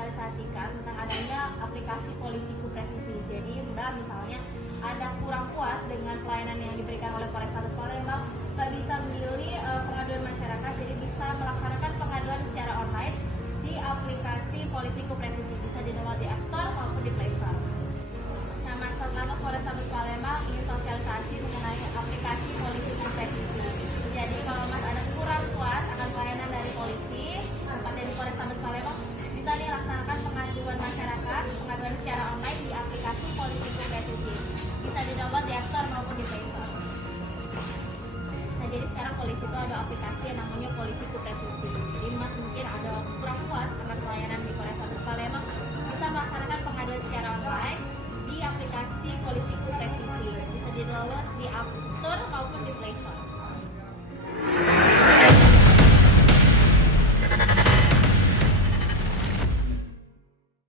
mensosialisasikan tentang adanya aplikasi Polisiku Presisi. Jadi Mbak misalnya ada kurang puas dengan pelayanan yang diberikan oleh Polrestabes Palembang, Mbak bisa memilih pengaduan masyarakat, jadi bisa melaksanakan pengaduan secara online di aplikasi Polisiku Presisi. Bisa di-download di App Store maupun di Play Store. Nah, Master Lantas Polrestabes Palembang ingin sosialisasi mengenai aplikasi Polisiku Presisi. Jadi kalau Mas ada kurang puas akan pelayanan dari polisi, tepatnya di Polrestabes Palembang, bisa dilaksanakan pengaduan masyarakat, pengaduan secara online di aplikasi Polisiku Presisi. Bisa di-download di App Store maupun di Play Store. Nah, jadi sekarang polisi itu ada aplikasi yang namanya Polisiku Presisi. Jadi Mas mungkin ada kurang puas akan pelayanan di Polrestabes Palembang, bisa melaksanakan pengaduan secara online di aplikasi Polisiku Presisi. Bisa di-download di App Store maupun di Play Store.